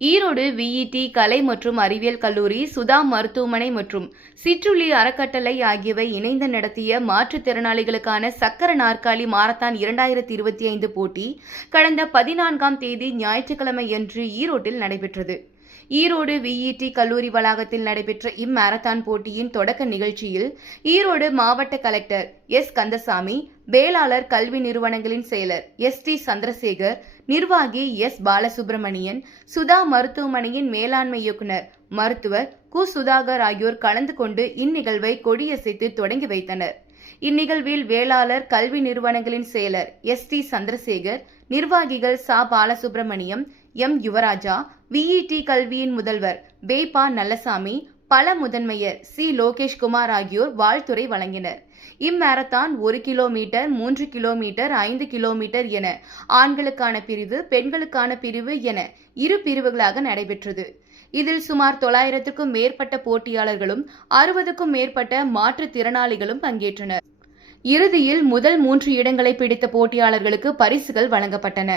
Erode VED கலை மற்றும் அறிவியல் கல்லூரி சுதா மருத்துவமனை மற்றும் சிற்றுளி அறக்கட்டளை ஆகியவை இணைந்து நடத்திய மாற்றுத்திறனாளிகளுக்கான சக்கர நாற்காலி மாரத்தான் இரண்டாயிரத்தி இருபத்தி ஐந்து போட்டி கடந்த பதினான்காம் தேதி ஞாயிற்றுக்கிழமையன்று ஈரோட்டில் நடைபெற்றது. ஈரோடு விஇடி கல்லூரி வளாகத்தில் நடைபெற்ற இம்மாரத்தான் போட்டியின் தொடக்க நிகழ்ச்சியில் ஈரோடு மாவட்ட கலெக்டர் எஸ். கந்தசாமி வேளாளர் கல்வி நிறுவனங்களின் செயலர் எஸ். டி. சந்திரசேகர் நிர்வாகி எஸ். பாலசுப்ரமணியன் சுதா மருத்துவமனையின் மேலாண்மை இயக்குனர் மருத்துவர் கு. சுதாகர் ஆகியோர் கலந்து கொண்டு இந்நிகழ்வை கொடியசைத்து தொடங்கி வைத்தனர். இந்நிகழ்வில் வேளாளர் கல்வி நிறுவனங்களின் செயலர் எஸ். டி. சந்திரசேகர் நிர்வாகிகள் சா. பாலசுப்ரமணியம் எம். யுவராஜா விஇடி கல்வியின் முதல்வர் பேபா நல்லசாமி பல முதன்மையர் சி. லோகேஷ்குமார் ஆகியோர் வாழ்த்துறை வழங்கினர். இம்மாரத்தான் ஒரு கிலோமீட்டர் மூன்று கிலோமீட்டர் ஐந்து கிலோமீட்டர் என ஆண்களுக்கான பிரிவு பெண்களுக்கான பிரிவு என இரு பிரிவுகளாக நடைபெற்றது. இதில் சுமார் தொள்ளாயிரத்துக்கும் மேற்பட்ட போட்டியாளர்களும் அறுபதுக்கும் மேற்பட்ட மாற்றுத்திறனாளிகளும் பங்கேற்றனர். இறுதியில் முதல் மூன்று இடங்களை பிடித்த போட்டியாளர்களுக்கு பரிசுகள் வழங்கப்பட்டன.